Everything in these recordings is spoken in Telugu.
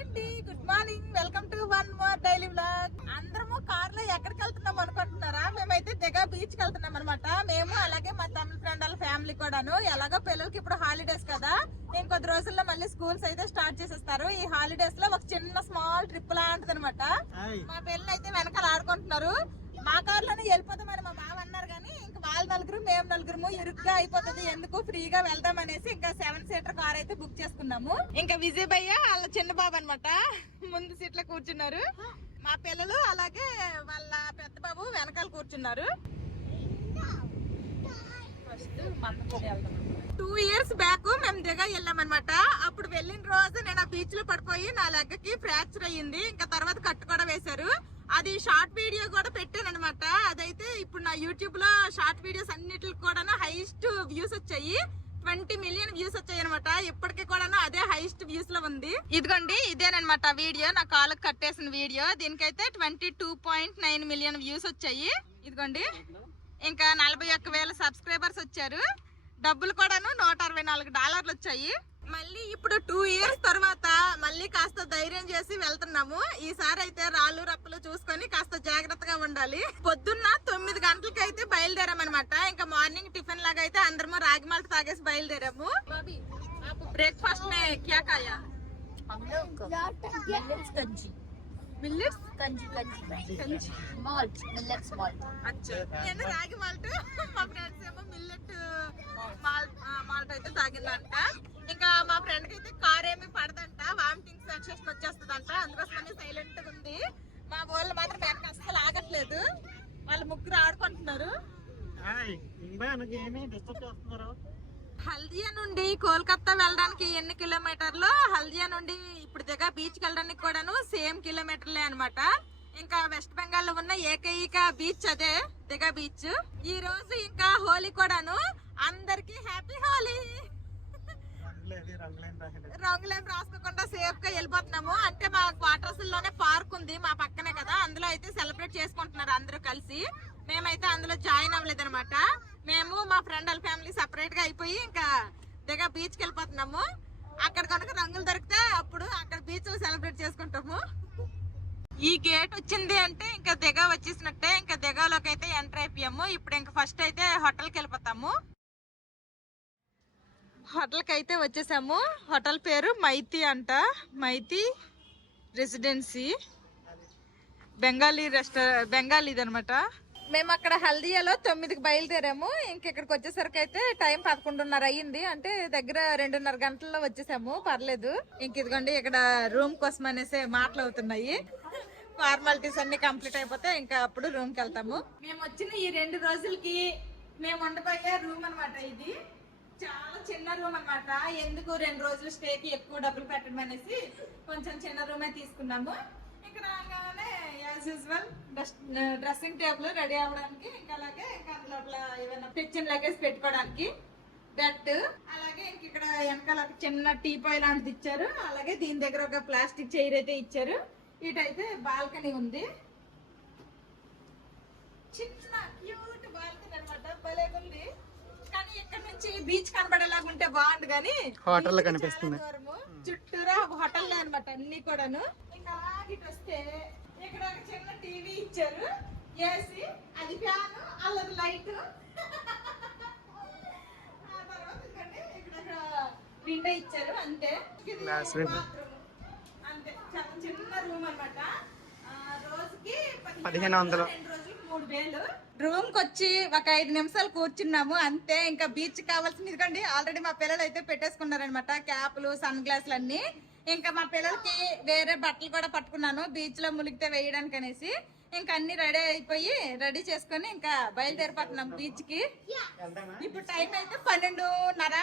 అండి, good morning, welcome to one more daily vlog. అందరము కార్ లో ఎక్కడికి వెళ్తున్నాం అనుకుంటున్నారా? మేమైతే దిగా బీచ్ కి వెళ్తున్నాం అనమాట. మేము అలాగే మా తమిళ ఫ్రెండ్ వాళ్ళ ఫ్యామిలీ కూడాను. ఎలాగో పిల్లలకి ఇప్పుడు హాలిడేస్ కదా, ఇంకొద్ది రోజుల్లో మళ్ళీ స్కూల్స్ అయితే స్టార్ట్ చేసేస్తారు. ఈ హాలిడేస్ లో ఒక చిన్న స్మాల్ ట్రిప్ లాంటిది అనమాట. మా పిల్లలు అయితే వెనకాల ఆడుకుంటున్నారు. మా కార్ లోనే వెళ్ళిపోతామని మా బావ అన్నారు, కానీ ఇంకా వాళ్ళ నలుగురు మేము నలుగురు ఇరుగ్గా అయిపోతుంది, ఎందుకు ఫ్రీగా వెళ్దాం అనేసి ఇంకా 7 సీటర్ కార్ అయితే బుక్ చేసుకున్నాము. ఇంకా విజయ్ భయ్య వాళ్ళ చిన్న బాబు అనమాట ముందు సీట్ లో కూర్చున్నారు. మా పిల్లలు అలాగే వాళ్ళ పెద్ద బాబు వెనకాల కూర్చున్నారు. 2 ఇయర్స్ బ్యాక్ మేము దిగా వెళ్ళామన్నమాట. అప్పుడు వెళ్ళిన రోజు నేను ఆ బీచ్ లో పడిపోయి నా లెగ్గకి ఫ్రాక్చర్ అయ్యింది. ఇంకా తర్వాత కట్టు కూడా వేశారు. అది షార్ట్ వీడియో కూడా పెట్టాను అనమాట. అదైతే ఇప్పుడు నా యూట్యూబ్ లో షార్ట్ వీడియోస్ అన్నిటికి కూడా హైయెస్ట్ వ్యూస్ వచ్చాయి. 20 మిలియన్ వ్యూస్ వచ్చాయి అనమాట. ఇప్పటికీ కూడా అదే హైయెస్ట్ వ్యూస్ లో ఉంది. ఇదిగోండి, ఇదేనమాట వీడియో, నా కాళ్ళకు కట్టేసిన వీడియో. దీనికైతే 22.9 మిలియన్ వ్యూస్ వచ్చాయి. ఇదిగోండి, ఇంకా 41,000 సబ్స్క్రైబర్స్ వచ్చారు. డబ్బులు కూడాను $164 వచ్చాయి. మళ్ళీ ఇప్పుడు 2 ఇయర్స్ తర్వాత మళ్ళీ కాస్త ధైర్యం చేసి వెళ్తున్నాము. ఈసారి అయితే రాళ్ళు రప్పలు చూసుకొని కాస్త జాగ్రత్తగా ఉండాలి. పొద్దున్న 9 గంటలకి అయితే బయలుదేరామన్నమాట. ఇంకా మార్నింగ్ టిఫిన్ లాగా అయితే అందరము రాగి మాల్ట్ తాగేసి బయలుదేరాము. బ్రేక్ఫాస్ట్ మే క్యా ఖాయా? Millets kanji malt, millets malt. అచ్చా, నేను రాగి మాల్ట్, మా ఫ్రెండ్స్ ఏమో మిల్లెట్ మాల్ట్ అయితే తాగిందంట. ఇంకా మా ఫ్రెండ్ కి అయితే కార్ ఏమి పడదంట, వామిటింగ్ సెన్సేషన్ వచ్చేస్తుందంట. అందుకోసమని సైలెంట్ గా ఉంది. మా వాళ్ళు మాత్రం వెనక అస్సలు ఆగట్లేదు. వాళ్ళు ముగ్గురు ఆడుకుంటున్నారు. హల్దియా నుండి కోల్కతా వెళ్ళడానికి ఎన్ని కిలోమీటర్లు, హల్దియా నుండి ఇప్పుడు దిగా బీచ్ కి వెళ్ళడానికి కూడాను సేమ్ కిలోమీటర్లే అనమాట. ఇంకా వెస్ట్ బెంగాల్ లో ఉన్న ఏకైక బీచ్ అదే దిగా బీచ్. ఈ రోజు ఇంకా హోలీ కూడాను. అందరికి హ్యాపీ హోలీ. రంగులేం రాసుకోకుండా సేఫ్ గా వెళ్ళిపోతున్నాము. అంటే మా క్వార్టర్స్ లోనే పార్క్ ఉంది మా పక్కనే కదా, అందులో అయితే సెలబ్రేట్ చేసుకుంటున్నారు అందరూ కలిసి. మేమైతే అందులో జాయిన్ అవ్వలేదు అనమాట. మేము మా ఫ్రెండ్ వాళ్ళ ఫ్యామిలీ సెపరేట్ గా అయిపోయి ఇంకా దిగా బీచ్ కి వెళ్ళిపోతున్నాము. అక్కడ కనుక రంగులు దొరికితే అప్పుడు అక్కడ బీచ్ లో సెలబ్రేట్ చేసుకుంటాము. ఈ గేట్ వచ్చింది అంటే ఇంకా దిగా వచ్చేసినట్టే. ఇంకా దిగాలోకి అయితే ఎంటర్ అయిపోయాము. ఇప్పుడు ఇంకా ఫస్ట్ అయితే హోటల్కి వెళ్ళిపోతాము. హోటల్ కి అయితే వచ్చేసాము. హోటల్ పేరు మైతి అంట, మైతి రెసిడెన్సీ. బెంగాలీది అనమాట. మేము అక్కడ హల్దియాలో 9కి బయలుదేరాము. ఇక్కడికి వచ్చేసరికి అయితే టైం 11:30 అయ్యింది. అంటే దగ్గర 2:30 గంటల్లో వచ్చేసాము. పర్లేదు. ఇదిగోండి, ఇక్కడ రూమ్ కోసం అనేసి మాటలు అవుతున్నాయి. ఫార్మాలిటీస్ అన్ని కంప్లీట్ అయిపోతే ఇంకా అప్పుడు రూమ్ కి వెళ్తాము. మేము వచ్చిన ఈ 2 రోజులకి మేము ఉండబోయే రూమ్ అనమాట. ఇది చాలా చిన్న రూమ్ అనమాట. ఎందుకు 2 రోజులు స్టేకి ఎక్కువ డబ్బులు పెట్టడం అనేసి కొంచెం చిన్న రూమే తీసుకున్నాము. ఇక్కడ రాగానే as usual dressing table ready అవ్వడానికి, ఇంకా అలాగే లోపల ఏమైనా తెచ్చిన లగేజ్ పెట్టుకోవడానికి బెడ్, అలాగే ఇక్కడ వెనకాల చిన్న టీపాయ్ లాంటిది ఇచ్చారు. అలాగే దీని దగ్గర ఒక ప్లాస్టిక్ చైర్ అయితే ఇచ్చారు. ఇటైతే బాల్కనీ ఉంది, చిన్న క్యూట్ బాల్కనీ అనమాట. భలేగుంది. కానీ ఇక్కడ నుంచి బీచ్ కనబడేలాగా ఉంటే బాగుంది, కానీ హోటల్ కనిపిస్తుంది. చుట్టూరా హోటల్ అనమాట అన్ని కూడాను. ఇంకా అలాగే వస్తే ఇక్కడ ఒక చిన్న టీవీ ఇచ్చారు, ఏసీ, అది ఫ్యాన్, అల్లది లైట్. ఆ తర్వాత ఇక్కడ విండో ఇచ్చారు. అంతే, అంతే. చాలా చిన్న రూమ్ అనమాట. రోజుకి 1500, 2 రోజులకి 3000. రూమ్ కి వచ్చి ఒక 5 నిమిషాలు కూర్చున్నాము అంతే. ఇంకా బీచ్ కావాల్సింది ఇదిగోండి, ఆల్రెడీ మా పిల్లలు అయితే పెట్టేసుకున్నారనమాట క్యాప్లు, సన్ గ్లాసులు అన్ని. ఇంకా మా పిల్లలకి వేరే బట్టలు కూడా పట్టుకున్నాను బీచ్ లో మునిగితే వేయడానికి అనేసి. ఇంకా అన్ని రెడీ అయిపోయి రెడీ చేసుకుని ఇంకా బయలుదేరిపోతున్నాం బీచ్ కి. ఇప్పుడు టైం అయితే 12:30.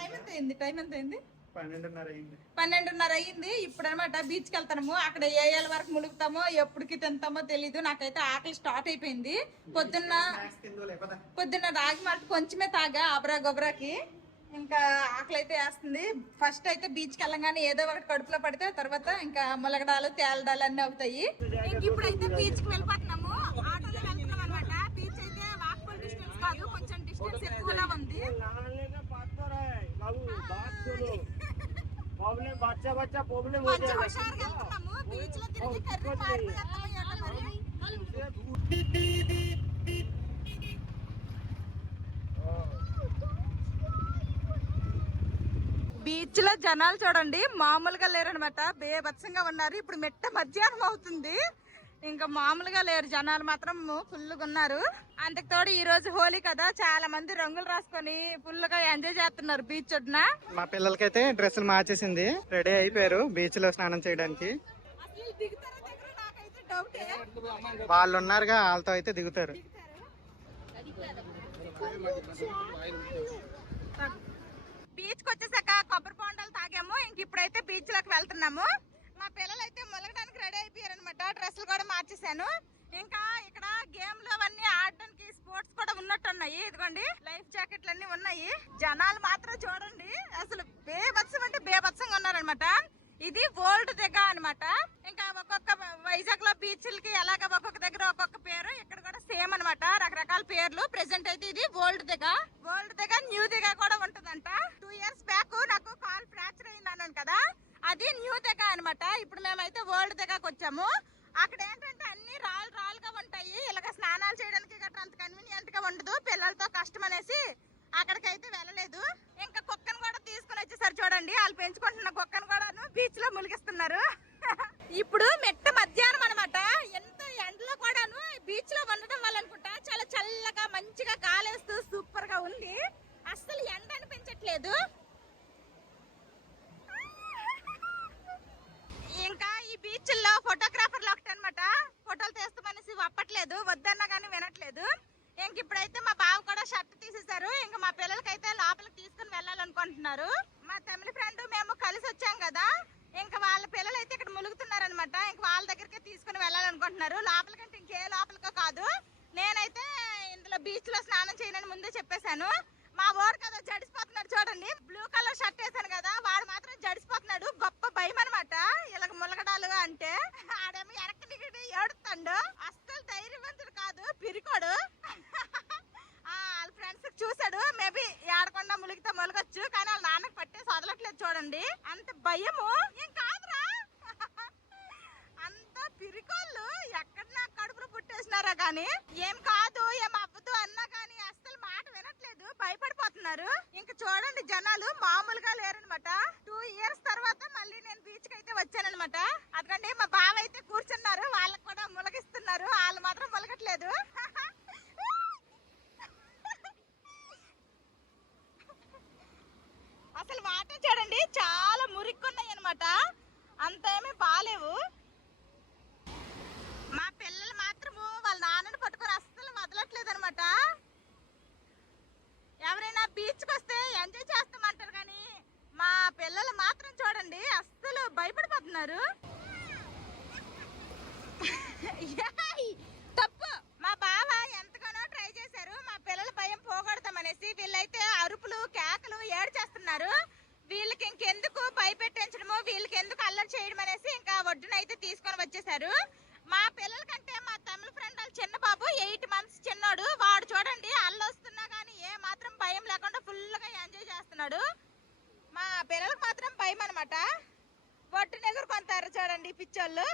టైం ఎంత అయింది? 12:30 అయ్యింది. ఇప్పుడు అనమాట బీచ్ కి వెళ్తాము. అక్కడ ఏ ఏళ్ళ వరకు ములుగుతామో ఎప్పటికి తింటామో తెలీదు. నాకైతే ఆకలి స్టార్ట్ అయిపోయింది. పొద్దున్న రాగి మాల్ట్ కొంచెమే తాగా అబ్రా గొబ్రాకి. ఇంకా ఆకలి అయితే వేస్తుంది. ఫస్ట్ అయితే బీచ్ కి వెళ్ళగానే ఏదో ఒకటి కడుపులో పడితే తర్వాత ఇంకా ములగడాలు తేలడాలు అన్ని అవుతాయి. ఇప్పుడైతే బీచ్ కి వెళ్ళిపోతున్నాము. ఆటోలో వెళ్తున్నాం అనమాట. బీచ్ అయితే వాకబుల్ డిస్టెన్స్ కాదు, కొంచెం డిస్టెన్స్ ఎక్కువలా ఉంది. మంచి హుషారుగా వెళ్తున్నాము. బీచ్ లో తిరిగి కర్రీ పారిపోయేస్తాము ఎక్కడ మరి. బీచ్ లో జనాలు చూడండి మామూలుగా లేరనమాట, బేభత్సంగా ఉన్నారు. ఇప్పుడు మెట్ట మధ్యాహ్నం అవుతుంది, ఇంకా మామూలుగా లేరు. జనాలు మాత్రం ఫుల్గా ఉన్నారు. అందుకు తోడు ఈ రోజు హోలీ కదా, చాలా మంది రంగులు రాసుకొని ఫుల్ గా ఎంజాయ్ చేస్తున్నారు బీచ్ ఒడ్డున. మా పిల్లలకైతే డ్రెస్సులు మార్చేసింది, రెడీ అయిపోయారు బీచ్ లో స్నానం చేయడానికి. వాళ్ళు ఉన్నారుగా, వాళ్ళతో అయితే దిగుతారు. బీచ్ కి వచ్చేసాక కొబ్బరి బొండాలు తాగాము. ఇంక ఇప్పుడైతే బీచ్ లోకి వెళ్తున్నాము. మా పిల్లలు అయితే ములగడానికి రెడీ అయిపోయారు అనమాట. డ్రెస్సులు కూడా మార్చేసాను. ఇంకా ఇక్కడ గేమ్లు అవన్నీ ఆడడానికి స్పోర్ట్స్ కూడా ఉన్నట్టున్నాయి. ఇదిగోండి లైఫ్ జాకెట్లు అన్ని ఉన్నాయి. జనాలు మాత్రం చూడండి అసలు బేభత్సం అంటే బేభత్సంగా ఉన్నారనమాట. ఇది ఓల్డ్ దిగా అనమాట. ఇంకా ఒక్కొక్క వైజాగ్ లో బీచ్లకి ఎలాగ ఒక్కొక్క దగ్గర ఒక్కొక్క పేరు, ఇక్కడ కూడా సేమ్ అనమాట, రకరకాల పేర్లు. ప్రెసెంట్ అయితే ఇది ఓల్డ్ దిగా. ఓల్డ్ దిగా న్యూ దిగా కూడా ఉంటదంట. 2 years బ్యాక్ నాకు కాల్ ఫ్రాక్చర్ అయింది అన్నాను కదా, అది న్యూ దిగా అనమాట. ఇప్పుడు మేమైతే ఓల్డ్ దిగాకి వచ్చాము. అక్కడ ఏంటంటే అన్ని రాళ్ళుగా ఉంటాయి. ఇలాగ స్నానాలు చేయడానికి గట్రా అంత కన్వీనియంట్ గా ఉండదు, పిల్లలతో కష్టం అనేసి అక్కడికైతే వెళ్ళలేదు. ఇంకా కుక్కను కూడా తీసుకుని వచ్చేసారు చూడండి. వాళ్ళు పెంచుకుంటున్న కుక్కను కూడా బీచ్ లో ములిగిస్తున్నారు. ఇప్పుడు మెట్ట మధ్యాహ్నం అనమాట. ఎంత ఎండలో కూడాను బీచ్ లో ఉండడం వల్ల అనుకుంటా చాలా చల్లగా మంచిగా గాలేస్తూ సూపర్ గా ఉంది. అస్సలు ఎండ అనిపించట్లేదు. ఇంకా ఈ బీచ్ లో ఫోటోగ్రాఫర్లు ఒకటి అనమాట, ఫోటోలు తీస్తామనేసి వప్పట్లేదు, వద్దన్నా కానీ వినట్లేదు. ఇంక ఇప్పుడైతే మా బావ కూడా షర్ట్ తీసేశారు. ఇంకా మా పిల్లలకైతే లోపలికి తీసుకుని వెళ్ళాలనుకుంటున్నారు. మా తమిళ ఫ్రెండ్ మేము కలిసి వచ్చాం కదా, ఇంకా వాళ్ళ పిల్లలు అయితే ఇక్కడ ములుగుతున్నారనమాట. ఇంక వాళ్ళ దగ్గరికి తీసుకుని వెళ్ళాలనుకుంటున్నారు. లోపలికంటే ఇంకే లోపలికో కాదు. నేనైతే ఇందులో బీచ్ లో స్నానం చేయనని ముందే చెప్పేశాను. మా వాడు కదా జడిసిపోతున్నాడు చూడండి. బ్లూ కలర్ షర్ట్ వేసాను కదా, వాడు మాత్రం జడిసిపోతున్నాడు. గొప్ప భయం అనమాట ఇలాగ ములగడాలు అంటే. ఆడేమో ఎనక్కి దిగి ఏడుతాడు. అస్సలు ధైర్యవంతుడు కాదు, పిరికోడు. వాళ్ళ ఫ్రెండ్స్ చూసాడు, మేబీ ఏడకుండా ములిగితే ములగొచ్చు, కానీ వాళ్ళ నాన్నకి పట్టేసి వదలట్లేదు చూడండి. అంత భయము ఏం కాదురా. అంత పిరికోళ్ళు ఎక్కడ నా కడుపులో పుట్టేసినారా గానీ ఏం కాదు, ఏం అవ్వదు అన్నా కానీ అస్సలు మాట వినట్లేదు, భయపడిపోతున్నారు. ఇంకా చూడండి జనాలు మామూలుగా లేరనమాట. 2 years తర్వాత మళ్ళీ నేను బీచ్ కి అయితే వచ్చానమాట. అందుకంటే మా బావ అయితే కూర్చున్నారు, వాళ్ళకి కూడా ములగిస్తున్నారు. వాళ్ళు మాత్రం ములగట్లేదు. అసలు వాటర్ చూడండి చాలా మురిక్కున్నాయి అనమాట, అంతేమీ బాలేవు. మా పిల్లలు మాత్రము వాళ్ళ నాన్నని పట్టుకొని అస్సలు వదలట్లేదు అనమాట. ఎవరైనా బీచ్కి వస్తే ఎంజాయ్ చేస్తామంటారు కానీ మా పిల్లలు మాత్రం చూడండి అస్సలు భయపడిపోతున్నారు. తప్పు. మా బావ ఎంతగానో ట్రై చేశారు మా పిల్లల భయం పోగొడతామనేసి. వీళ్ళైతే అరుపులు కేకలు ఏడు చేస్తున్నారు. వీళ్ళకి ఇంకెందుకు భయపెట్టించడము, వీళ్ళకి ఎందుకు అల్లరి చేయడం అనేసి ఇంకా ఒడ్డునైతే తీసుకొని వచ్చేసారు. మా పిల్లల కంటే మా తమిళ ఫ్రెండ్ వాళ్ళ చిన్న బాబు 8 months చిన్నోడు, వాడు చూడండి అల్లొస్తున్నా కానీ ఏ మాత్రం భయం లేకుండా ఫుల్ గా ఎంజాయ్ చేస్తున్నాడు. మా పిల్లలకు మాత్రం భయం అనమాట. ఒడ్డున ఎగురుకొంటారు చూడండి పిచ్చోళ్ళు.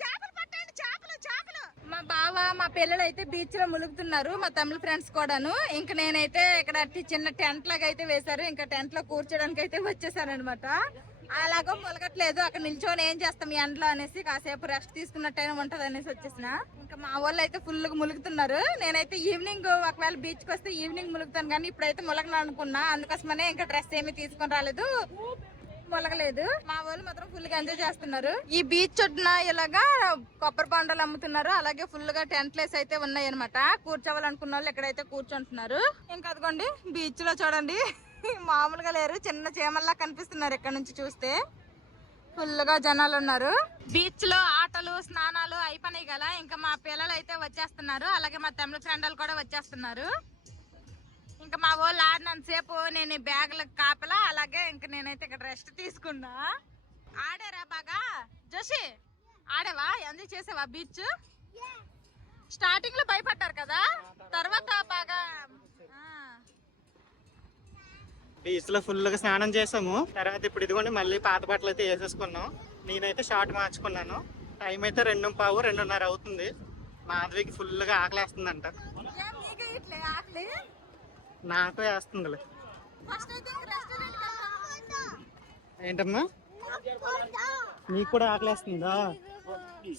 చేపలు పట్టండి, చేపలు చేపలు. మా బావ మా పిల్లలు అయితే బీచ్ లో ములుగుతున్నారు, మా తమిళ ఫ్రెండ్స్ కూడాను. ఇంకా నేనైతే ఇక్కడ చిన్న టెంట్ లాగా అయితే వేశారు, ఇంకా టెంట్ లో కూర్చోడానికి అయితే వచ్చేసాను అనమాట. అలాగో ములగట్లేదు, అక్కడ నిల్చొని ఏం చేస్తాం ఎండలో అనేసి కాసేపు రెస్ట్ తీసుకున్నట్టయినా ఉంటది అనేసి వచ్చేసిన. ఇంకా మా వాళ్ళు అయితే ఫుల్ గా ములుగుతున్నారు. నేనైతే ఈవినింగ్ ఒకవేళ బీచ్ కి వస్తే ఈవినింగ్ ములుగుతాను, కానీ ఇప్పుడైతే ములగను అనుకున్నా. అందుకోసమనే ఇంకా డ్రెస్ ఏమీ తీసుకొని రాలేదు, ములగలేదు. మా వాళ్ళు మాత్రం ఫుల్ గా ఎంజాయ్ చేస్తున్నారు. ఈ బీచ్ ఒడ్డున ఇలాగా కొబ్బరి బొండాలు అమ్ముతున్నారు, అలాగే ఫుల్ గా టెంట్లేస్ అయితే ఉన్నాయి అనమాట. కూర్చోవాలనుకున్న వాళ్ళు ఇక్కడైతే కూర్చుంటున్నారు. ఇంకా అదిగోండి బీచ్ లో చూడండి మామూలుగా లేరు, చిన్న చీమల్లా కనిపిస్తున్నారు ఇక్కడ నుంచి చూస్తే. ఫుల్ గా జనాలు ఉన్నారు. బీచ్ లో ఆటలు స్నానాలు అయిపోయినాయి కదా, ఇంకా మా పిల్లలు అయితే వచ్చేస్తున్నారు, అలాగే మా తమిళ ఫ్రెండ్లు కూడా వచ్చేస్తున్నారు. ఇంకా మా వాళ్ళు ఆడినంతసేపు నేను బ్యాగులకు కాపలా, అలాగే ఇంకా నేనైతే ఇక్కడ రెస్ట్ తీసుకున్నా. ఆడారా బాగా జోషి? ఆడావా? ఎంజాయ్ చేసావా బీచ్? స్టార్టింగ్ లో భయపడ్డారు కదా, తర్వాత బాగా బీచ్ లో ఫుల్ గా స్నానం చేసాము. తర్వాత ఇప్పుడు ఇదిగోండి మళ్ళీ పాత బట్టలు అయితే వేసేసుకున్నాం. నేనైతే షార్ట్ మార్చుకున్నాను. టైం అయితే 2:15, 2:30 అవుతుంది. మాధవికి ఫుల్ గా ఆకలేస్తుందంట. నాకు వేస్తుందిలే. ఏంటమ్మా నీకు కూడా ఆకలేస్తుందా?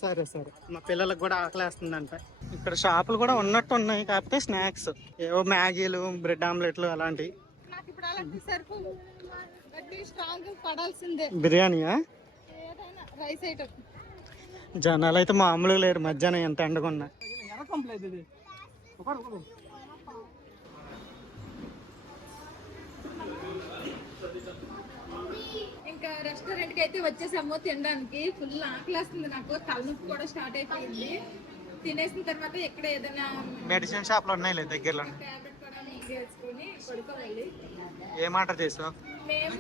సరే సరే, మా పిల్లలకు కూడా ఆకలేస్తుందంట. ఇక్కడ షాపులు కూడా ఉన్నట్టు ఉన్నాయి, కాకపోతే స్నాక్స్ ఏవో మ్యాగీలు, బ్రెడ్ ఆమ్లెట్లు అలాంటివి. బిర్యానీయా? జనాలు అయితే మామూలుగా లేరు మధ్యాహ్నం ఎంత ఎండకున్నా. ఇంకా రెస్టారెంట్ కి అయితే వచ్చేసాము తినడానికి. ఫుల్ ఆకలేస్తుంది నాకు, తలనొప్పి కూడా స్టార్ట్ అయిపోయింది. తినేసిన తర్వాత ఎక్కడ ఏదైనా మెడిసిన్ షాప్లు ఉన్నాయి దగ్గరలో. టాబ్లెట్ కూడా వేసుకొని పడుకోవాలి. ఏం ఆర్డర్ చేసావు? మేము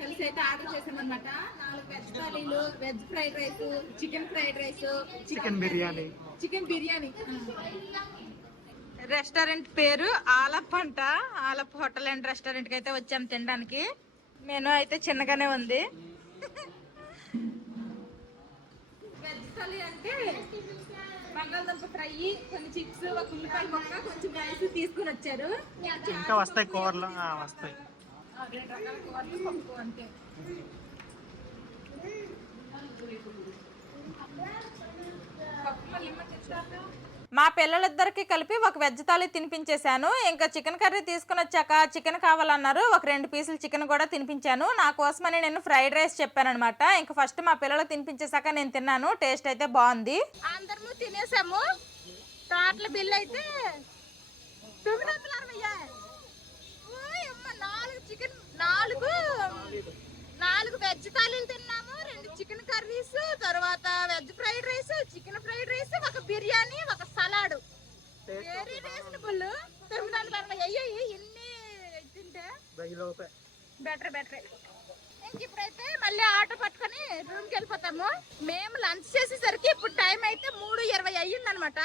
కలిసి అయితే ఆర్డర్ చేసాం అనమాట. 4 వెజ్ థాలీలు, veg fried rice, chicken fried rice, chicken biryani. Restaurant పేరు ఆలప్ అంట. ఆలప్ హోటల్ అండ్ రెస్టారెంట్ కి అయితే వచ్చాం తినడానికి. మెనూ అయితే చిన్నగానే ఉంది. వెజ్ థాలీ అంటే బంగాళదుంప ఫ్రై, కొన్ని చిప్స్, ఒక ఉల్లిపాయ మొక్క, కొంచెం రైస్ తీసుకుని వచ్చారు. ఇంకా వస్తాయి కూరలు. వస్తాయి 2 రకాల కూరలు, పప్పు అంతే. మా పిల్లలిద్దరికి కలిపి ఒక వెజ్ థాలీ తినిపించేశాను. ఇంకా చికెన్ కర్రీ తీసుకుని వచ్చాక చికెన్ కావాలన్నారు. ఒక 2 పీసులు చికెన్ కూడా తినిపించాను. నా కోసమని నేను ఫ్రైడ్ రైస్ చెప్పాను అనమాట. ఇంకా ఫస్ట్ మా పిల్లలకు తినిపించేశాక నేను తిన్నాను. టేస్ట్ అయితే బాగుంది. అందరము తినేసాము. టోటల్ బిల్ అయితే 4 వెజ్ థాలీలు తిన్నాము, 2 చికెన్ కర్రీస్, తర్వాత veg fried rice, chicken fried rice, ఒక బిర్యానీ, ఒక సలాడ్. Very reasonable. 940. అయ్యాయి ఎన్ని తింటే బెటర్. ఇప్పుడైతే మళ్ళీ ఆటో పట్టుకొని రూమ్ కి వెళ్ళిపోతాము. మేము లంచ్ చేసేసరికి ఇప్పుడు టైం అయితే 3:20 అయ్యింది అనమాట.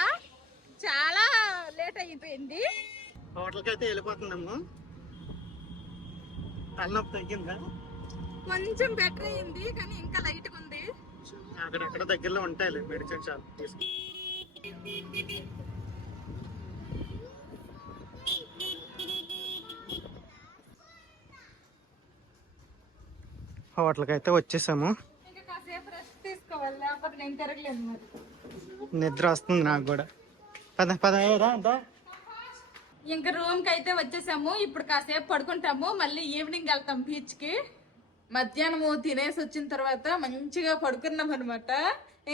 చాలా లేట్ అయిపోయింది. హోటల్కి అయితే వెళ్ళిపోతున్నాము. తలనొప్పి తగ్గిందా? కొంచెం బెటర్ అయింది, కానీ ఇంకా లైట్ గా ఉంది. అక్కడక్కడ దగ్గరలో ఉంటాయి మెడిసిన్ షాప్. హోటల్కి అయితే వచ్చేసాము. ఇంకా కాసేపు రెస్ట్ తీసుకోవాలి, లేకపోతే నేను తిరగలేను. మరి నిద్ర వస్తుంది నాకు కూడా. ఇంకా రూమ్ కి అయితే వచ్చేసాము. ఇప్పుడు కాసేపు పడుకుంటాము, మళ్ళీ ఈవినింగ్ వెళ్తాం బీచ్ కి. మధ్యాహ్నము తినేసి వచ్చిన తర్వాత మంచిగా పడుకున్నాం అనమాట.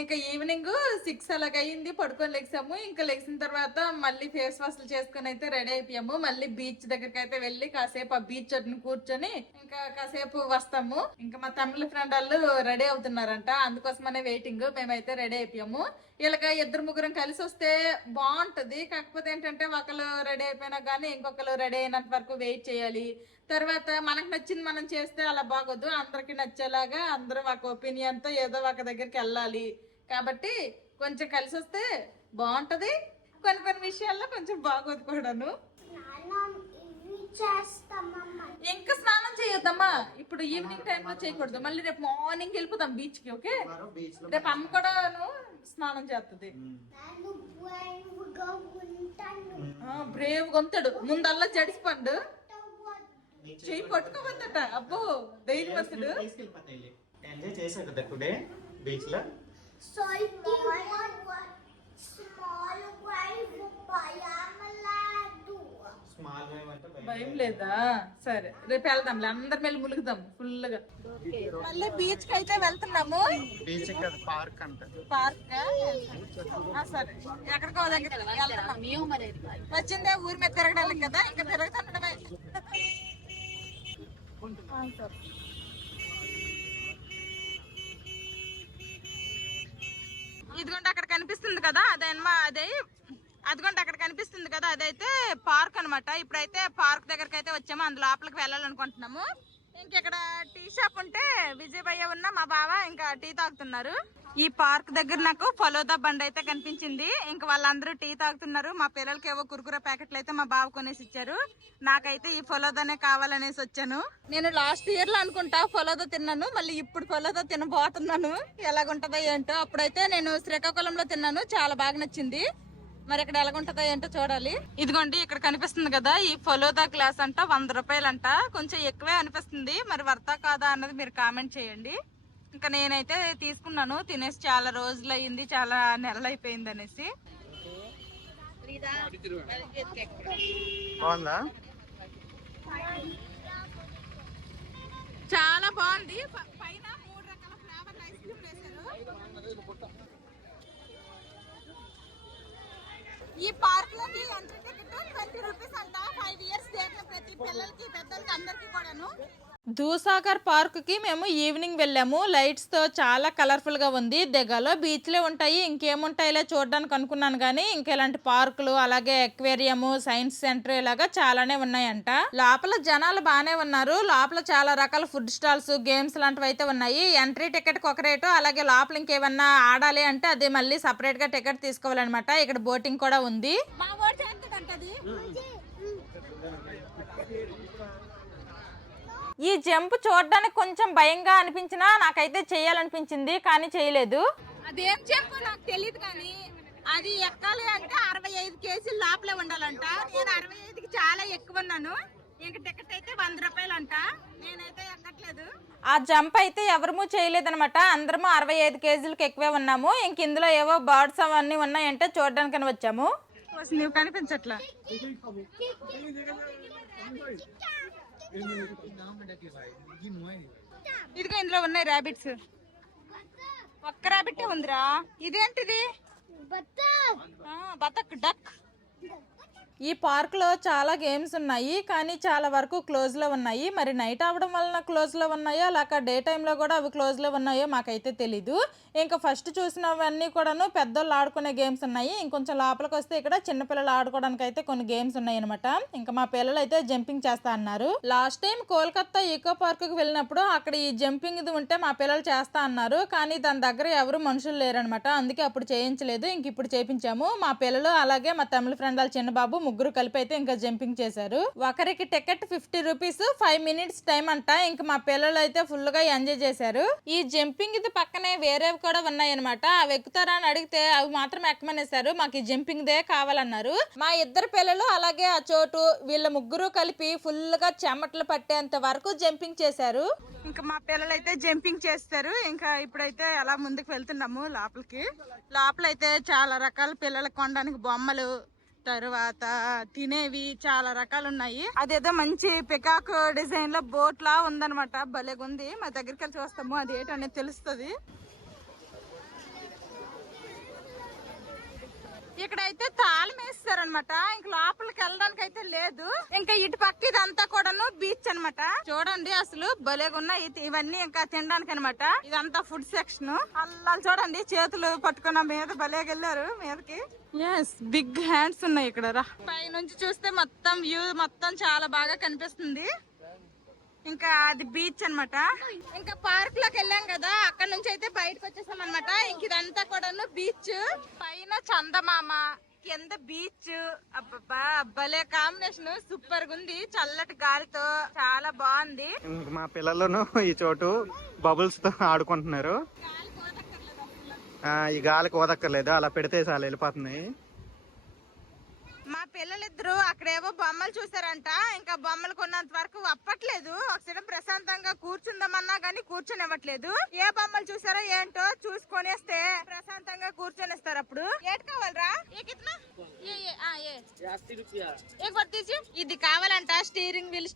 ఇంకా ఈవినింగ్ 6 అలాగ అయింది, పడుకొని లెగిసాము. ఇంకా లెగిసిన తర్వాత మళ్ళీ ఫేస్ వాష్లు చేసుకుని అయితే రెడీ అయిపోయాము. మళ్ళీ బీచ్ దగ్గరికి అయితే వెళ్ళి కాసేపు ఆ బీచ్ ఒడ్డున కూర్చొని ఇంకా కాసేపు వస్తాము. ఇంకా మా తమిళ ఫ్రెండ్ వాళ్ళు రెడీ అవుతున్నారంట, అందుకోసమనే వెయిటింగ్. మేమైతే రెడీ అయిపోయాము. ఇలాగ 2-3 కలిసి వస్తే బాగుంటది. కాకపోతే ఏంటంటే ఒకళ్ళు రెడీ అయిపోయినా కానీ ఇంకొకరు రెడీ అయినంత వరకు వెయిట్ చేయాలి. తర్వాత మనకు నచ్చింది మనం చేస్తే అలా బాగోదు. అందరికి నచ్చేలాగా అందరూ ఒక ఒపీనియన్ తో ఏదో ఒక దగ్గరికి వెళ్ళాలి. కాబట్టి కొంచెం కలిసి వస్తే బాగుంటది. కొన్ని విషయాల్లో కొంచెం బాగోదు కూడాను. ఇంకా స్నానం చేయొద్దమ్మా, ఇప్పుడు ఈవినింగ్ టైం లో చేయకూడదు. మళ్ళీ రేపు మార్నింగ్ వెళ్ళిపోతాం బీచ్ కి. ఓకే, రేపు అమ్మ కూడా స్నానం చేస్తుంది. బ్రేవ్ గొంతాడు. ముందల్లా జడిసిపండు చెయ్యి పట్టుకోవద్దట. అబ్బో ధైర్యవంతుడు. ఎంజాయ్ చేశారు కదా టుడే బీచ్ లో. భయం లేదా? సరే రేపు వెళ్దాంలే, అందరి మీద ములుగుదాం ఫుల్ గా. మళ్ళీ బీచ్ కి అయితే వెళ్తున్నాము. బీచ్ పార్క్ అంట. పార్క్ సరే, ఎక్కడికో దగ్గర వెళ్తున్నాం. వచ్చిందే ఊరి మీద తిరగడానికి కదా, ఇంకా తిరుగుతుండడమే. ఇదిగోండి అక్కడ కనిపిస్తుంది కదా, అదిగోండి అక్కడ కనిపిస్తుంది కదా, అదైతే పార్క్ అనమాట. ఇప్పుడైతే పార్క్ దగ్గరకి అయితే వచ్చాము. అందులో లోపలికి వెళ్ళాలనుకుంటున్నాము. ఇంకెక్కడ టీ షాప్ ఉంటే విజయ్ భయ్య ఉన్న మా బావ ఇంకా టీ తాగుతున్నారు. ఈ పార్క్ దగ్గర నాకు ఫలోదా బండి అయితే కనిపించింది. ఇంకా వాళ్ళందరూ టీ తాగుతున్నారు. మా పిల్లలకి ఏవో కురుకుర ప్యాకెట్లు అయితే మా బావ కొనేసి ఇచ్చారు. నాకైతే ఈ ఫలోదానే కావాలనేసి వచ్చాను. నేను లాస్ట్ ఇయర్ లో అనుకుంటా ఫలోదా తిన్నాను, మళ్ళీ ఇప్పుడు ఫలోదా తినబోతున్నాను. ఎలాగుంటదో ఏంటో. అప్పుడైతే నేను శ్రీకాకుళంలో తిన్నాను, చాలా బాగా నచ్చింది. మరి ఇక్కడ ఎలాగుంటదో ఏంటో చూడాలి. ఇదిగోండి ఇక్కడ కనిపిస్తుంది కదా, ఈ ఫలోదా గ్లాస్ అంట 100 రూపాయలంట. కొంచెం ఎక్కువే అనిపిస్తుంది, మరి వర్తా కాదా అన్నది మీరు కామెంట్ చేయండి. ఇంకా నేనైతే తీసుకున్నాను, తినేసి చాలా రోజులు అయ్యింది, చాలా నెలలు అయిపోయింది అనేసి. బాగుందా? చాలా బాగుంది. పైన 3 రకాల ఫ్లేవర్ ఐస్ క్రీమ్ వేశారు. ఈ పార్క్ లోకి ఎంట్రీ టికెట్ 20 రూపీస్ అంట. 5 ఇయర్స్ చేసిన ప్రతి పిల్లలకి పెద్దలకి అందరికి కూడాను. దూసాగర్ పార్క్ కి మేము ఈవినింగ్ వెళ్ళాము. లైట్స్ తో చాలా కలర్ఫుల్ గా ఉంది. దగ్గరలో బీచ్లే ఉంటాయి, ఇంకేముంటాయిలే చూడడానికి అనుకున్నాను కానీ ఇంకా ఇలాంటి పార్కులు, అలాగే ఎక్వేరియం, సైన్స్ సెంటర్ ఇలాగా చాలానే ఉన్నాయంట. లోపల జనాలు బాగానే ఉన్నారు. లోపల చాలా రకాల ఫుడ్ స్టాల్స్, గేమ్స్ లాంటివి అయితే ఉన్నాయి. ఎంట్రీ టికెట్ కి ఒక రేటు, అలాగే లోపల ఇంకేమన్నా ఆడాలి అంటే అది మళ్ళీ సపరేట్ గా టికెట్ తీసుకోవాలన్నమాట. ఇక్కడ బోటింగ్ కూడా ఉంది. ఈ జంప్ చూడడానికి కొంచెం భయంగా అనిపించినా నాకైతే చేయాలనిపించింది, కానీ చేయలేదు. అదేం జంప్ నాకు తెలియదు, కానీ అది ఎక్కాలి అంటే 65 కేజీలు లోపలే ఉండాలంట. నేను 65కి చాలా ఎక్కువ ఉన్నాను. ఇంక టికెట్ అయితే 100 రూపాయలంట. నేనైతే ఎక్కట్లేదు. ఆ జంప్ అయితే ఎవరూ చేయలేదనమాట. అందరము 65 కేజీలకు ఎక్కువే ఉన్నాము. ఇంక ఇందులో ఏవో బర్డ్స్ అవన్నీ ఉన్నాయంటే చూడడానికని వచ్చాము. నువ్వు కనిపించట్లా. ఇదిగో ఇందులో ఉన్నాయి ర్యాబిట్స్. ఒక్క ర్యాబిట్ ఉందిరా. ఇదేంటిది? బతక్, డక్. ఈ పార్క్ లో చాలా గేమ్స్ ఉన్నాయి, కానీ చాలా వరకు క్లోజ్ లో ఉన్నాయి. మరి నైట్ అవడం వలన క్లోజ్ లో ఉన్నాయో, లేక డే టైమ్ లో కూడా అవి క్లోజ్ లో ఉన్నాయో మాకైతే తెలీదు. ఇంకా ఫస్ట్ చూసినవన్నీ కూడాను పెద్దోళ్ళు ఆడుకునే గేమ్స్ ఉన్నాయి. ఇంకొంచెం లోపలికి వస్తే ఇక్కడ చిన్నపిల్లలు ఆడుకోవడానికి అయితే కొన్ని గేమ్స్ ఉన్నాయి అనమాట. ఇంకా మా పిల్లలు అయితే జంపింగ్ చేస్తా అన్నారు. Last time Kolkata eco park కి వెళ్ళినప్పుడు అక్కడ ఈ జంపింగ్ ఇది ఉంటే మా పిల్లలు చేస్తా అన్నారు, కానీ దాని దగ్గర ఎవరు మనుషులు లేరనమాట. అందుకే అప్పుడు చేయించలేదు. ఇంక ఇప్పుడు చేయించాము. మా పిల్లలు అలాగే మా తమిళ ఫ్రెండ్ వాళ్ళ చిన్న బాబు ముగ్గురు కలిపి అయితే ఇంకా జంపింగ్ చేశారు. ఒకరికి టికెట్ 50 రూపీస్, 5 మినిట్స్ టైం అంట. ఇంకా మా పిల్లలు అయితే ఫుల్ గా ఎంజాయ్ చేశారు. ఈ జంపింగ్ ఇది పక్కనే వేరేవి కూడా ఉన్నాయి అనమాట. అవి ఎక్కుతారా అని అడిగితే అవి మాత్రం ఎక్కమనేసారు. మాకు ఈ జంపింగ్ దే కావాలన్నారు. మా ఇద్దరు పిల్లలు అలాగే ఆ చోటు వీళ్ళ ముగ్గురు కలిపి ఫుల్ గా చెమటలు పట్టేంత వరకు జంపింగ్ చేశారు. ఇంకా మా పిల్లలు అయితే జంపింగ్ చేస్తారు. ఇంకా ఇప్పుడైతే అలా ముందుకు వెళ్తున్నాము లోపలికి. లోపలైతే చాలా రకాల పిల్లలకు కొనడానికి బొమ్మలు, తర్వాత తినేవి చాలా రకాలు ఉన్నాయి. అదేదో మంచి పికాక్ డిజైన్ లో బోట్ లా ఉందనమాట. భలేగుంది. మా దగ్గరికి వెళ్ళి చూస్తాము, అది ఏంటనేది తెలుస్తుంది. ఇక్కడైతే తాళం వేస్తారనమాట. ఇంక లోపలికి వెళ్ళడానికి అయితే లేదు. ఇంకా ఇటు పక్క ఇదంతా కూడాను బీచ్ అనమాట. చూడండి అసలు భలేగున్నాయి ఇవన్నీ. ఇంకా తినడానికి అనమాట. ఇదంతా ఫుడ్ సెక్షన్. అలా చూడండి చేతులు పట్టుకున్న మీద భలేగెళ్ళారు మీదకి. ఎస్, బిగ్ హ్యాండ్స్ ఉన్నాయి ఇక్కడ. రా పై నుంచి చూస్తే మొత్తం వ్యూ మొత్తం చాలా బాగా కనిపిస్తుంది. ఇంకా అది బీచ్ అనమాట. ఇంకా పార్క్ లోకి వెళ్ళాం కదా, అక్కడ నుంచి అయితే బయటకు వచ్చేసాం అనమాట. ఇంక ఇదంతా కూడాను బీచ్. పైన చందమామ, కింద బీచ్. అబ్బా భలే కాంబినేషన్, సూపర్ గా ఉంది. చల్లటి గాలితో చాలా బాగుంది. మా పిల్లలను ఈ చోటు బబుల్స్ తో ఆడుకుంటున్నారు. ఈ గాలికి ఓదక్కర్లేదు, అలా పెడితే చాలా వెళ్ళిపోతున్నాయి. మా పిల్లలిద్దరు అక్కడేవో బొమ్మలు చూసారంట. ఇంకా బొమ్మలు కొన్నంత వరకు అప్పట్లేదు. ఒకసారి ప్రశాంతంగా కూర్చుందామన్నా గానీ కూర్చొనివ్వట్లేదు. ఏ బొమ్మలు చూసారో ఏంటో చూసుకొనేస్తే ప్రశాంతంగా కూర్చొనిస్తారు. అప్పుడు ఏటి కావాలరా? ఇది కావాలంట. Steering wheel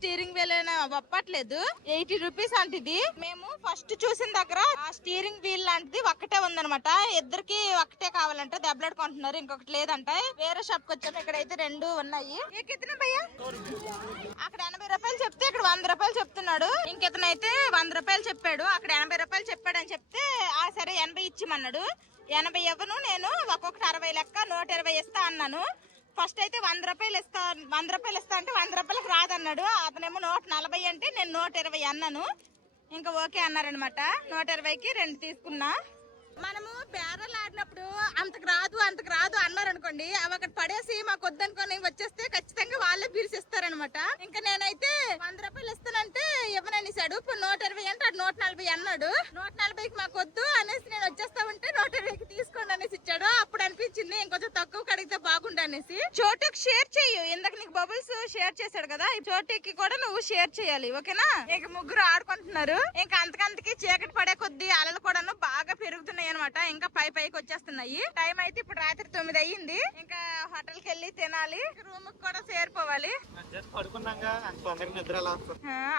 ఒప్పట్లేదు. 80 రూపీస్ అంటే ఇది. మేము ఫస్ట్ చూసిన దగ్గర ఆ స్టీరింగ్ వీల్ లాంటిది ఒక్కటే ఉందనమాట. ఇద్దరికి ఒక్కటే కావాలంట. దెబ్బలాడుకుంటున్నారు, ఇంకొకటి లేదంట. వేరే షాప్ కి వచ్చాము. ఇక్కడైతే 2 ఉన్నాయి. అక్కడ 80 రూపాయలు చెప్తే ఇక్కడ 100 రూపాయలు చెప్తున్నాడు. ఇంకితనైతే 100 రూపాయలు చెప్పాడు. అక్కడ 80 రూపాయలు చెప్పాడు అని చెప్తే సరే 80 ఇచ్చిమన్నాడు. 80 ఇవ్వను నేను, ఒక్కొక్కటి 60 లెక్క 120 ఇస్తా అన్నాను. ఫస్ట్ అయితే 100 రూపాయలు ఇస్తా అంటే 100 రూపాయలకు రాదన్నాడు. అతనేమో 140 అంటే నేను 120 అన్నాను. ఇంకా ఓకే అన్నారనమాట. 120కి 2 తీసుకున్నా. మనము బేరాలు ఆడినప్పుడు అంతకు రాదు అన్నారు అనుకోండి, అవి అక్కడ పడేసి మాకు వద్దనుకొని వచ్చేస్తే ఖచ్చితంగా వాళ్ళే బిల్స్ ఇస్తారనమాట. ఇంకా నేనైతే 100 రూపాయలు ఇస్తానంటే ఇవ్వననిసాడు. ఇప్పుడు 120 అంటే 140 అన్నాడు. 140కి మాకు వద్దు అనేసి నేను వచ్చేస్తా ఉంటే 120కి తీసుకోండి అనేసి ఇచ్చాడు. అప్పుడు అనిపించింది ఇంకొంచెం తక్కువ కడిగితే బాగుండు అనేసి. చోటుకి షేర్ చెయ్యు, ఇందాక నీకు బబుల్స్ షేర్ చేశాడు కదా, ఈ చోటుకి కూడా నువ్వు షేర్ చేయాలి, ఓకేనా? ఇక ముగ్గురు ఆడుకుంటున్నారు. ఇంకా అంతకంతకి చీకటి పడే కొద్దీ అలలు కూడాను బాగా పెరుగుతున్నాయి అనమాట. ఇంకా పైకి వచ్చేస్తున్నాయి. టైం అయితే ఇప్పుడు రాత్రి 9 అయ్యింది. ఇంకా హోటల్ కి వెళ్ళి తినాలి, రూమ్ కి కూడా చేరిపోవాలి.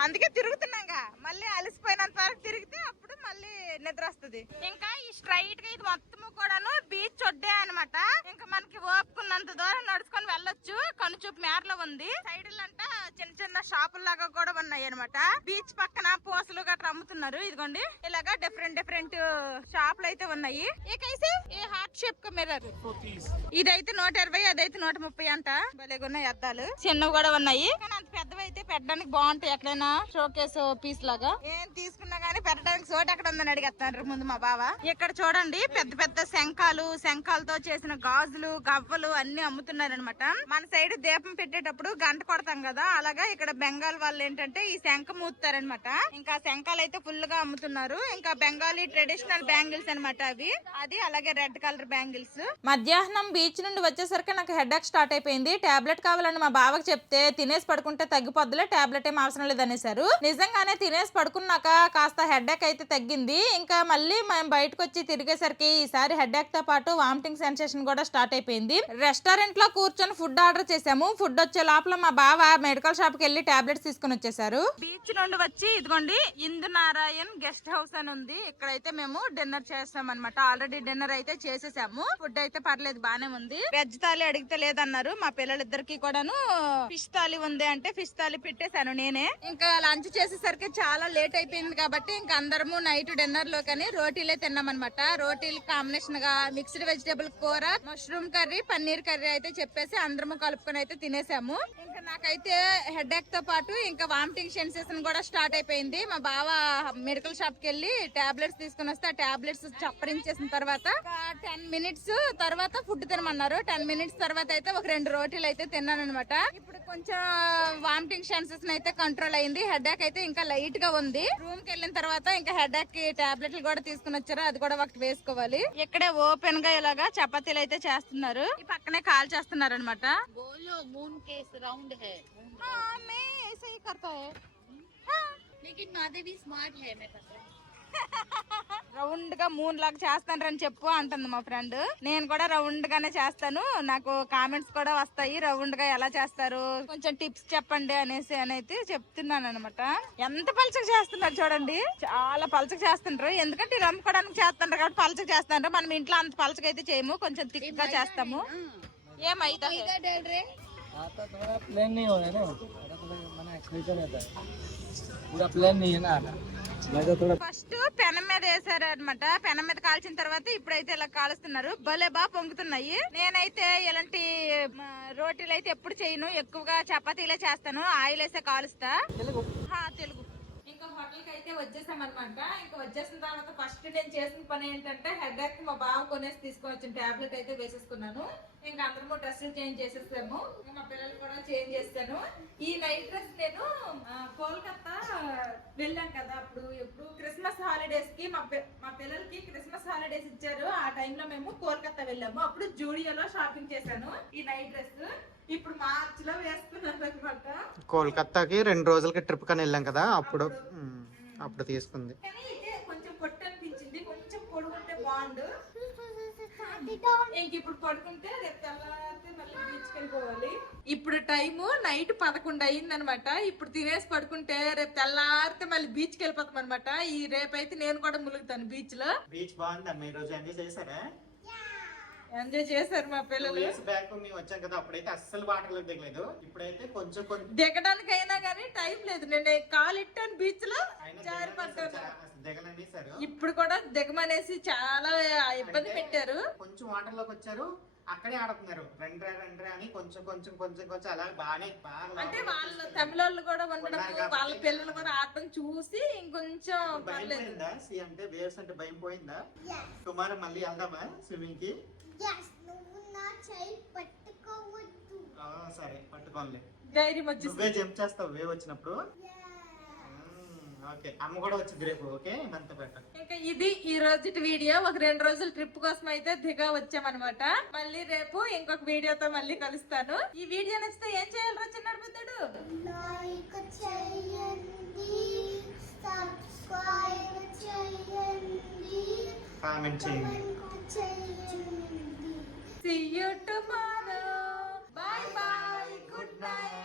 అందుకే తిరుగుతున్నాగా, మళ్ళీ అలసిపోయినంత వరకు తిరిగితే అప్పుడు మళ్ళీ నిద్ర వస్తుంది. ఇంకా ఈ స్ట్రైట్ గా ఇది మొత్తము కూడాను బీచ్ ఒడ్డే అనమాట. ఇంకా మనకి ఓపుకున్నంత దూరం నడుచుకొని వెళ్ళొచ్చు. కనుచూపు మేరలో ఉంది. సైడ్ అంట చిన్న చిన్న షాపుల లాగా కూడా ఉన్నాయి అనమాట. బీచ్ పక్కన పూసలు గట్రా అమ్ముతున్నారు. ఇదిగోండి ఇలాగా డిఫరెంట్ షాపులు అయితే ఉన్నాయి. ఈ హార్ట్ షేప్ కా మిర్రర్ ఇదైతే 120, అదైతే 130 అంట. భలేగా ఉన్నాయి అద్దాలు. చిన్నవి కూడా ఉన్నాయి, కానీ అంత పెద్దవి అయితే పెట్టడానికి బాగుంటాయి. ఎక్కడైనా షోకేస్ పీస్ లాగా ఏం తీసుకున్నా గానీ పెట్టడానికి చోట ఎక్కడ ఉందని అడిగేస్తాను ముందు మా బావ. ఇక్కడ చూడండి పెద్ద పెద్ద శంఖాలతో చేసిన గాజులు, గవ్వలు అన్ని అమ్ముతున్నారు అనమాట. మన సైడ్ దీపం పెట్టేటప్పుడు గంట కొడతాం కదా, అలాగా ఇక్కడ బెంగాల్ వాళ్ళు ఏంటంటే ఈ శంఖ మూస్తారనమాట. ఇంకా శంఖాలు అయితే ఫుల్ గా అమ్ముతున్నారు. ఇంకా బెంగాలీ ట్రెడిషనల్ బ్యాంగిల్స్ అనమాట అవి. అది అలాగే రెడ్ కలర్ బ్యాంగిల్స్. మధ్యాహ్నం బీచ్ నుండి వచ్చేసరికి నాకు హెడేక్ స్టార్ట్ అయిపోయింది. టాబ్లెట్ కావాలని మా బావకి చెప్తే తినేసి పడుకుంటే తగ్గిపోద్దులే, టాబ్లెట్ ఏం అవసరం లేదనేసారు. నిజంగానే తినేసి పడుకున్నాక కాస్త హెడేక్ అయితే తగ్గింది. ఇంకా మళ్ళీ మేము బయటకు వచ్చి తిరిగేసరికి ఈసారి హెడేక్ తో పాటు వామిటింగ్ సెన్సేషన్ కూడా స్టార్ట్ అయిపోయింది. రెస్టారెంట్ లో కూర్చొని ఫుడ్ ఆర్డర్ చేసాము. ఫుడ్ వచ్చే లోపల మా బావ మెడికల్ షాప్ కి వెళ్ళి టాబ్లెట్స్ తీసుకుని వచ్చేసారు. బీచ్ నుండి వచ్చి ఇదిగోండి ఇందు నారాయణ్ గెస్ట్ హౌస్ అని ఉంది. ఇక్కడైతే మేము డిన్నర్ చేస్తాం అనమాట. ఆల్రెడీ డిన్నర్ అయితే చేసేసాము. ఫుడ్ అయితే పర్లేదు, బానే ఉంది. వెజ్ థాలి అడిగితే లేదన్నారు. మా పిల్లలిద్దరికి కూడాను ఫిష్ థాలి ఉంది అంటే ఫిష్ థాలి పెట్టేశాను నేనే. ఇంకా లంచ్ చేసేసరికి చాలా లేట్ అయిపోయింది కాబట్టి ఇంకా అందరము నైట్ డిన్నర్ లో కానీ రోటీలే తిన్నాం అనమాట. రోటీలు కాంబినేషన్ గా మిక్స్డ్ వెజిటేబుల్ కూర, మష్రూమ్ కర్రీ, పన్నీర్ కర్రీ అయితే చెప్పేసి అందరము కలుపుకొని అయితే తినేసాము. ఇంకా నాకైతే హెడేక్ తో పాటు ఇంకా వామిటింగ్ సెన్సేషన్ కూడా స్టార్ట్ అయిపోయింది. మా బావ మెడికల్ షాప్ కి వెళ్ళి టాబ్లెట్స్ తీసుకుని వస్తే ఆ టాబ్లెట్స్ చప్పరించేసిన తర్వాత 10 మినిట్స్ తర్వాత ఫుడ్ తినమన్నారు. 10 మినిట్స్ తర్వాత అయితే ఒక 2 రోటీలు అయితే తిన్నాను అనమాట. ఇప్పుడు కొంచెం వామిటింగ్ సెన్సేషన్ అయితే కంట్రోల్ అయింది. హెడేక్ అయితే ఇంకా లైట్ గా ఉంది. రూమ్ కి వెళ్ళిన తర్వాత ఇంకా హెడేక్ కి టాబ్లెట్లు కూడా తీసుకుని వచ్చారు, అది కూడా ఒకటి వేసుకోవాలి. ఇక్కడే ఓపెన్ గా ఇలాగా చపాతీలు అయితే చేస్తున్నారు. ఈ పక్కనే కాల్ చేస్తున్నారు అనమాట. రౌండ్ గా మూన్ లాగా చేస్తానని చెప్పు అంటుంది మా ఫ్రెండ్. నేను కూడా రౌండ్ గానే చేస్తాను, నాకు కామెంట్స్ కూడా వస్తాయి రౌండ్ గా ఎలా చేస్తారు కొంచెం టిప్స్ చెప్పండి అనేసి అయితే చెప్తున్నాను అనమాట. ఎంత పలచగా చేస్తున్నారు చూడండి, చాలా పలచగా చేస్తుంటారు. ఎందుకంటే రంపుకోవడానికి చేస్తుంటారు కాబట్టి పలచగా చేస్తుంటారు. మనం ఇంట్లో అంత పలచగా అయితే చేయము, కొంచెం థిక్ గా చేస్తాము. ఏమైతే प्लेन नहीं हो रहा है ना, मैंने एक्सप्रेशन रहता है पूरा प्लेन नहीं है ना. ఫస్ట్ పెనం మీద వేసారు అనమాట. పెనం మీద కాల్చిన తర్వాత ఇప్పుడైతే ఇలా కాలుస్తున్నారు. భలే బాగా పొంగుతున్నాయి. నేనైతే ఇలాంటి రోటీలు అయితే ఎప్పుడు చేయను, ఎక్కువగా చపాతీలే చేస్తాను. ఆయిల్ వేసే కాలుస్తా. తెలుగు ఇంకా హోటల్ కి అయితే వచ్చేసాం అనమాట. ఇంకా వచ్చేసిన తర్వాత ఫస్ట్ నేను చేసిన పని ఏంటంటే హెడేక్ మా బావ కొనేసి తీసుకొచ్చిన టాబ్లెట్ అయితే వేసేసుకున్నాను. ఇంకా అందరము డ్రెస్సులు చేంజ్ చేసేసాము. మా పిల్లలు కూడా చేంజ్ చేస్తాను. ఈ నైట్ డ్రెస్ నేను కోల్కతా వెళ్ళాం కదా, ఎప్పుడు క్రిస్మస్ హాలిడేస్ కి మా పిల్లలకి క్రిస్మస్ హాలిడేస్ ఇచ్చారు. ఆ టైంలో మేము కోల్కతా వెళ్ళాము. అప్పుడు జూడియోలో షాపింగ్ చేశాను ఈ నైట్ డ్రెస్. ఇప్పుడు మార్చ్ లో వేసుకున్నాను అనమాట. కోల్కతాకి 2 రోజులకి ట్రిప్ కని వెళ్ళాం కదా, అప్పుడు తీసుకుంది. కానీ ఇదే కొంచెం పొట్టు అనిపించింది, కొంచెం పొడుగుంటే బాగుండు. ఇంక ఇప్పుడు పడుకుంటే రేపు తెల్లారితే మళ్ళీ బీచ్ కి వెళ్ళిపోవాలి. ఇప్పుడు టైము నైట్ 11 అయింది అనమాట. ఇప్పుడు తినేసి పడుకుంటే రేపు తెల్లారితే మళ్ళీ బీచ్ కి వెళ్ళిపోతాం అనమాట. ఈ రేపైతే నేను కూడా ములుగుతాను బీచ్ లో. బీచ్ బాగుంది, ఈ రోజు ఎంజాయ్ చేశారా? ఎంజాయ్ చేశారు మా పిల్లలు. బ్యాక్ మేము వచ్చాం కదా, అప్పుడైతే అస్సలు వాటర్లో దిగలేదు. ఇప్పుడైతే కొంచెం దిగడానికి అయినా కానీ టైం లేదు. నేను కాలు ఇట్టాను బీచ్ లో, ఇప్పుడు కూడా దిగమనేసి చాలా ఇబ్బంది పెట్టారు. కొంచెం వాటర్ లోకి వచ్చారు, అక్కడే ఆడుతున్నారు రండ్రా రండ్రా అని కొంచెం కొంచెం కొంచెం కొంచెం అలా బాగా అంటే వాళ్ళ తమిళ వాళ్ళు కూడా ఉండడం వాళ్ళ పిల్లలు కూడా ఆడటం చూసి ఇంకొంచెం పర్లేదు. పోయిందా సి అంటే వేవ్స్ అంటే భయం పోయిందా? టుమారో మళ్ళీ వెళ్దామా స్విమ్మింగ్ కి? సరే పట్టుకోండి. ధైర్యం వచ్చేసి నువ్వే జంప్ చేస్తావు వేవ్ వచ్చినప్పుడు. ఓకే అమ్మ కూడా వచ్చింది రేపు. ఓకే అంత బెటర్. ఇంకా ఇది ఈ రోజు వీడియో. ఒక 2 రోజుల ట్రిప్ కోసం అయితే దిగా వచ్చామన్నమాట. మళ్ళీ రేపు ఇంకొక వీడియోతో మళ్ళీ కలుస్తాను. ఈ వీడియో నచ్చితే ఏం చేయాలరా చిన్నాడు పెద్దాడు? లైక్ చేయండి, సబ్స్క్రైబ్ చేయండి, కామెంట్ చేయండి. కామెంట్ చేయండి. See you tomorrow. Bye bye. Good night.